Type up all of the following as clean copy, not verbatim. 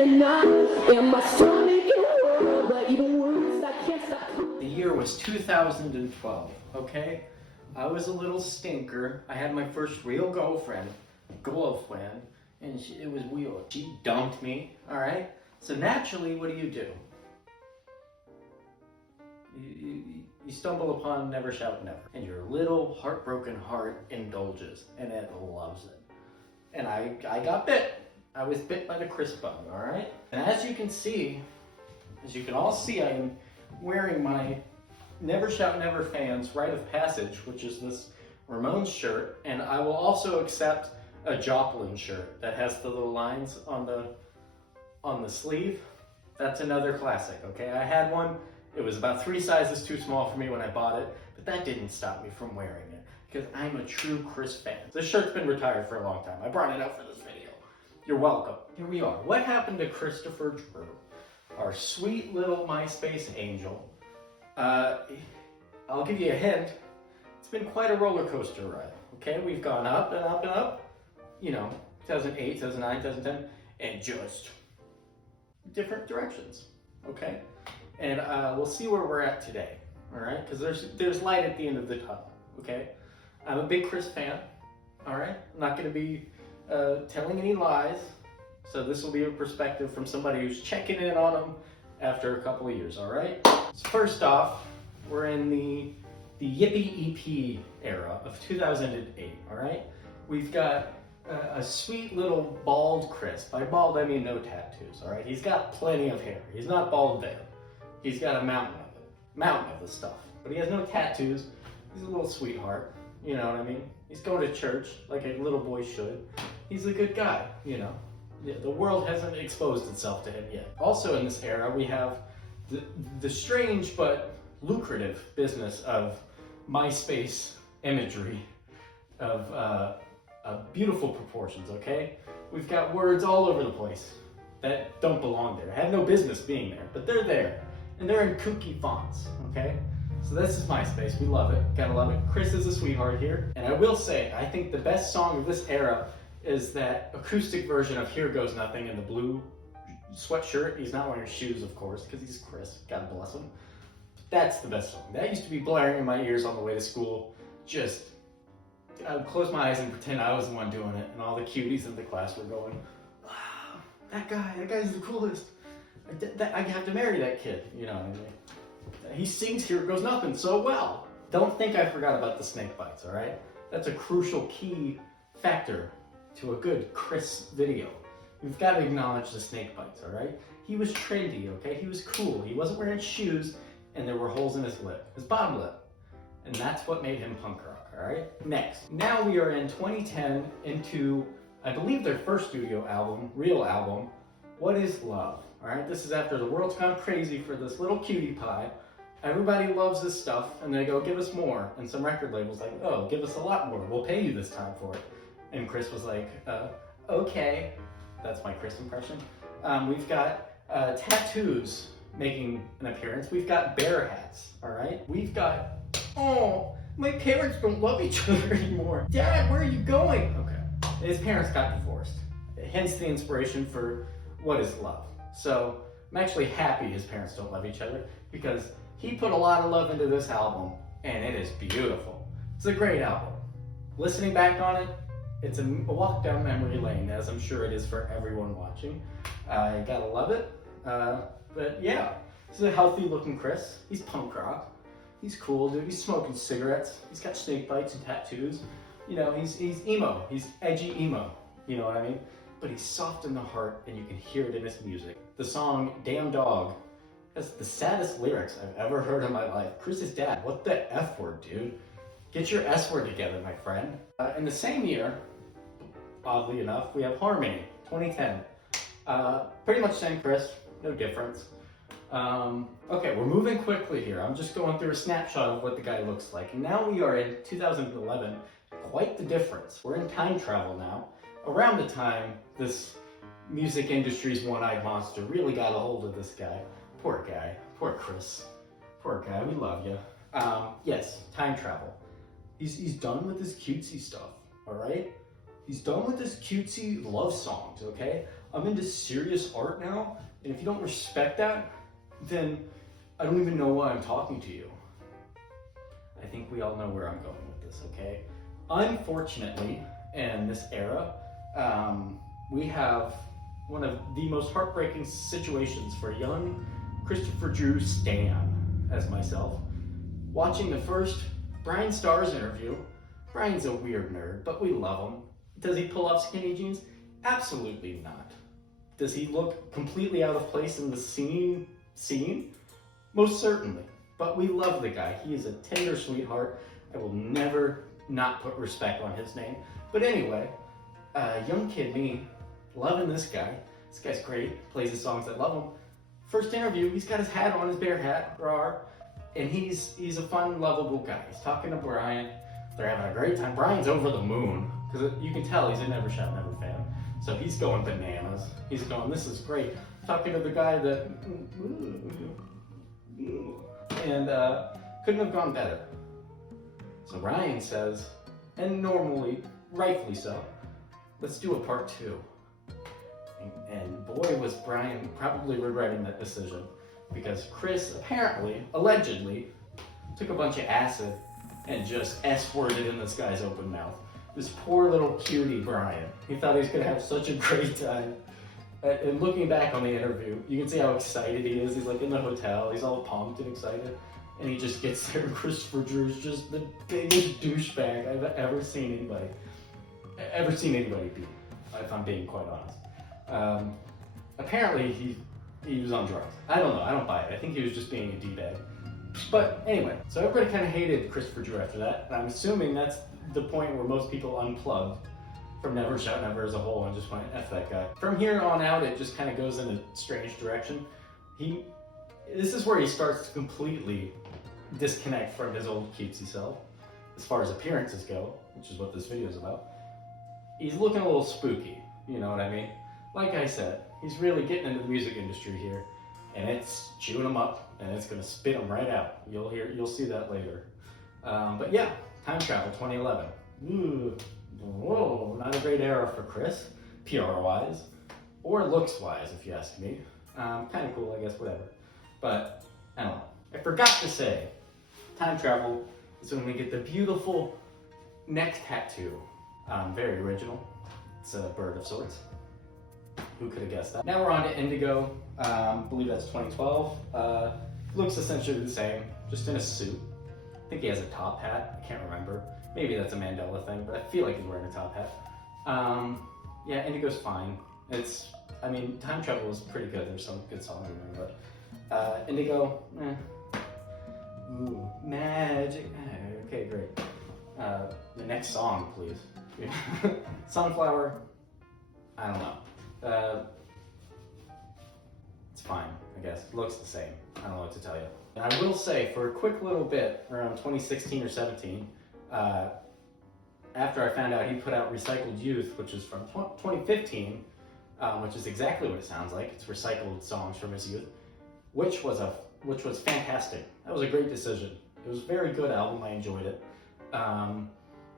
in a knot. And my stomach in a whirl, but even worse, I can't stop. The year was 2012, okay? I was a little stinker. I had my first real girlfriend, and it was weird. She dumped me, all right? So naturally, what do? You stumble upon Nevershoutnever, and your little heartbroken heart indulges, and it loves it. And I got bit. I was bit by the Chris bug, all right? And as you can all see, I am wearing my Nevershoutnever fans rite of passage, which is this Ramones shirt, and I will also accept a Joplin shirt that has the little lines on the sleeve. That's another classic, okay? I had one. It was about 3 sizes too small for me when I bought it, but that didn't stop me from wearing it because I'm a true Chris fan. This shirt's been retired for a long time. I brought it out for this video. You're welcome. Here we are. What happened to Christofer Drew, our sweet little MySpace angel? I'll give you a hint. It's been quite a roller coaster ride, okay? We've gone up and up and up, 2008, 2009, 2010, and just different directions, okay? And we'll see where we're at today, all right? Because there's light at the end of the tunnel, okay? I'm a big Chris fan, all right? I'm not going to be telling any lies, so this will be a perspective from somebody who's checking in on him after a couple of years, all right? So first off, we're in the Yippy EP era of 2008, all right? We've got a sweet little bald Chris. By bald, I mean no tattoos, all right? He's got plenty of hair. He's not bald there. He's got a mountain of the stuff, but he has no tattoos. He's a little sweetheart, you know what I mean? He's going to church like a little boy should. He's a good guy, The world hasn't exposed itself to him yet. Also in this era, we have the strange but lucrative business of MySpace imagery of beautiful proportions, okay? We've got words all over the place that don't belong there, have no business being there, but they're there. And they're in kooky fonts, okay? So this is MySpace, we love it, gotta love it. Chris is a sweetheart here. And I will say, I think the best song of this era is that acoustic version of Here Goes Nothing in the blue sweatshirt. He's not wearing shoes, of course, because he's Chris, God bless him. That's the best song. That used to be blaring in my ears on the way to school. I would close my eyes and pretend I was the one doing it, and all the cuties in the class were going, wow, that guy's the coolest. I have to marry that kid, you know what I mean? He sings Here Goes Nothing so well. Don't think I forgot about the snake bites, all right? That's a crucial key factor to a good Chris video. You've got to acknowledge the snake bites, all right? He was trendy, okay? He was cool. He wasn't wearing shoes, and there were holes in his lip, his bottom lip. And that's what made him punk rock, all right? Next, now we are in 2010 into, I believe, their first studio album, real album, What Is Love? All right, this is after the world's gone crazy for this little cutie pie. Everybody loves this stuff, and they go, give us more. And some record labels like, oh, give us a lot more. We'll pay you this time for it. And Chris was like, okay. That's my Chris impression. We've got tattoos making an appearance. We've got bear hats, all right? We've got, oh, my parents don't love each other anymore. Dad, where are you going? Okay, his parents got divorced. Hence the inspiration for What Is Love? So I'm actually happy his parents don't love each other because he put a lot of love into this album and it is beautiful. It's a great album. Listening back on it, it's a walk down memory lane, as I'm sure it is for everyone watching. I gotta love it. But yeah, this is a healthy looking Chris. He's punk rock. He's cool, dude. He's smoking cigarettes. He's got snake bites and tattoos. He's emo. He's edgy emo. You know what I mean? But he's soft in the heart, and you can hear it in his music. The song Damn Dog has the saddest lyrics I've ever heard in my life. Chris's dad, what the F word, dude? Get your S word together, my friend. In the same year, oddly enough, we have Harmony, 2010. Pretty much same Chris, no difference. Okay, we're moving quickly here. I'm just going through a snapshot of what the guy looks like. And now we are in 2011, quite the difference. We're in time travel now. Around the time this music industry's one-eyed monster really got a hold of this guy. Poor guy, poor Chris. Poor guy, we love you. Yes, time travel. He's done with his cutesy stuff, all right? He's done with his cutesy love songs, okay? I'm into serious art now, and if you don't respect that, then I don't even know why I'm talking to you. I think we all know where I'm going with this, okay? Unfortunately, in this era, we have one of the most heartbreaking situations for young Christofer Drew stan, as myself. Watching the first Brian Starr's interview. Brian's a weird nerd, but we love him. Does he pull off skinny jeans? Absolutely not. Does he look completely out of place in the scene? Most certainly. But we love the guy. He is a tender sweetheart. I will never not put respect on his name. But anyway, young kid me, loving this guy. This guy's great, plays the songs, I love him. First interview, he's got his hat on, his bear hat, rawr, and he's a fun, lovable guy. He's talking to Brian. They're having a great time. Brian's over the moon, because you can tell he's a Nevershoutnever fan. So he's going bananas. He's going, this is great. Talking to the guy that, and couldn't have gone better. So Brian says, and normally, rightfully so, let's do a part 2. And boy, was Brian probably regretting that decision, because Chris apparently, allegedly, took a bunch of acid and just S-worded in this guy's open mouth. This poor little cutie Brian. He thought he was gonna have such a great time. And looking back on the interview, you can see how excited he is. He's like in the hotel, he's all pumped and excited. And he just gets there, and Christofer Drew's just the biggest douchebag I've ever seen anybody be, if I'm being quite honest. Apparently he was on drugs. I don't know, I don't buy it. I think he was just being a D-bag. But anyway, so everybody kind of hated Christofer Drew after that. And I'm assuming that's the point where most people unplugged from Nevershoutnever as a whole and just went, F that guy. From here on out, it just kind of goes in a strange direction. This is where he starts to completely disconnect from his old cutesy self, as far as appearances go, which is what this video is about. He's looking a little spooky, you know what I mean? Like I said, he's really getting into the music industry here, and it's chewing him up, and it's gonna spit him right out. You'll see that later. But yeah, time travel, 2011. Ooh, whoa, not a great era for Chris, PR-wise, or looks-wise, if you ask me. Kind of cool, I guess, whatever. But, I don't know. I forgot to say, time travel is when we get the beautiful neck tattoo. Very original. It's a bird of sorts. Who could have guessed that? Now we're on to Indigo. I believe that's 2012. Looks essentially the same, just in a suit. I think he has a top hat. I can't remember. Maybe that's a Mandela thing, but I feel like he's wearing a top hat. Yeah, Indigo's fine. Time travel is pretty good. There's some good songs in there, but Indigo, Ooh, magic. Okay, great. The next song, please. Sunflower. I don't know. It's fine, I guess. It looks the same. I don't know what to tell you. And I will say, for a quick little bit, around 2016 or 17, after I found out he put out Recycled Youth, which is from 2015, which is exactly what it sounds like. It's recycled songs from his youth, which was fantastic. That was a great decision. It was a very good album. I enjoyed it.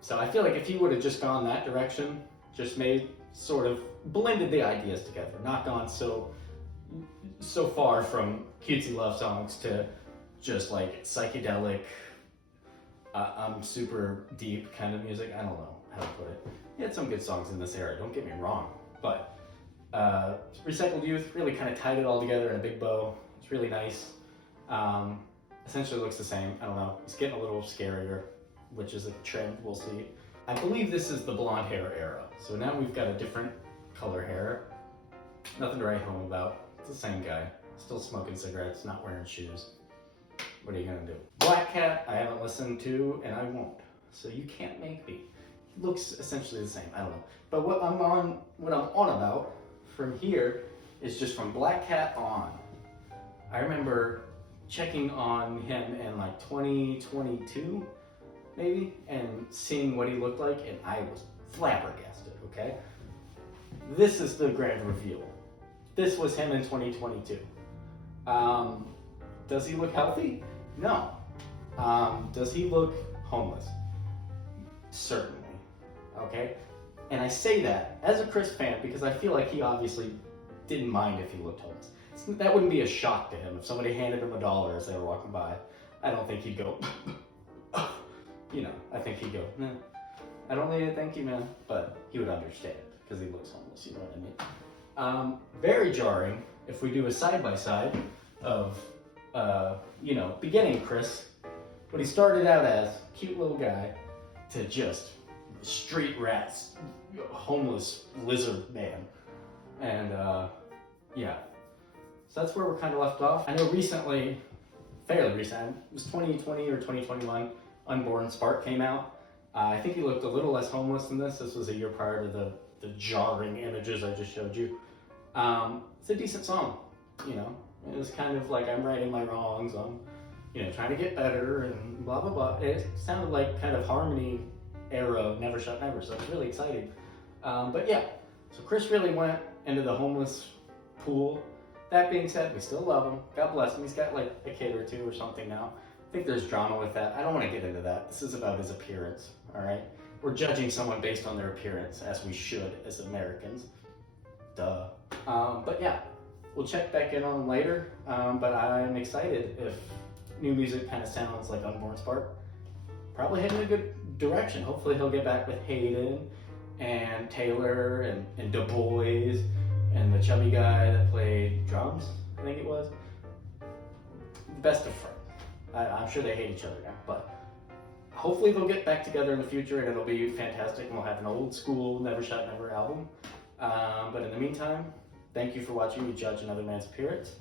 So I feel like if he would have just gone that direction, just blended the ideas together, not gone so far from cutesy love songs to just like psychedelic, I'm super deep kind of music. I don't know how to put it. He had some good songs in this era, don't get me wrong, but Recycled Youth really kind of tied it all together in a big bow. It's really nice. Essentially looks the same. I don't know. It's getting a little scarier, which is a trend. We'll see. I believe this is the blonde hair era. So now we've got a different color hair. Nothing to write home about. It's the same guy. Still smoking cigarettes, not wearing shoes. What are you gonna do? Black Cat, I haven't listened to, and I won't. So you can't make me. It looks essentially the same. I don't know. But what I'm on about from here is just from Black Cat on. I remember checking on him in like 2022, maybe, and seeing what he looked like, and I was flabbergasted, okay? This is the grand reveal. This was him in 2022. Does he look healthy? No. Does he look homeless? Certainly, okay? And I say that as a Chris fan because I feel like he obviously didn't mind if he looked homeless. That wouldn't be a shock to him if somebody handed him $1 as they were walking by. I don't think he'd go, you know, I think he'd go, nah, I don't need it, thank you, man. But he would understand because he looks homeless, you know what I mean? Very jarring if we do a side-by-side of, you know, beginning Chris, what he started out as, cute little guy, to just street rats, homeless lizard man. And yeah, so that's where we're kind of left off. I know recently, fairly recent, it was 2020 or 2021, Unborn Spark came out. I think he looked a little less homeless than this. This was a year prior to the jarring images I just showed you. It's a decent song, you know. It was kind of like I'm righting my wrongs, I'm, you know, trying to get better and blah, blah, blah. It sounded like kind of Harmony era Nevershoutnever, so it's really exciting. But yeah, so Chris really went into the homeless pool. That being said, we still love him. God bless him. He's got like a kid or two or something now. I think there's drama with that. I don't want to get into that. This is about his appearance, all right? We're judging someone based on their appearance, as we should as Americans. Duh. But yeah, we'll check back in on him later. But I'm excited if new music kind of sounds like Unborn Spark. Probably heading in a good direction. Hopefully he'll get back with Hayden and Taylor and Du Bois and the chubby guy that played drums, I think it was. Best of friends. I'm sure they hate each other now, but hopefully they'll get back together in the future and it'll be fantastic and we'll have an old school Nevershoutnever album. But in the meantime, thank you for watching me judge another man's appearance.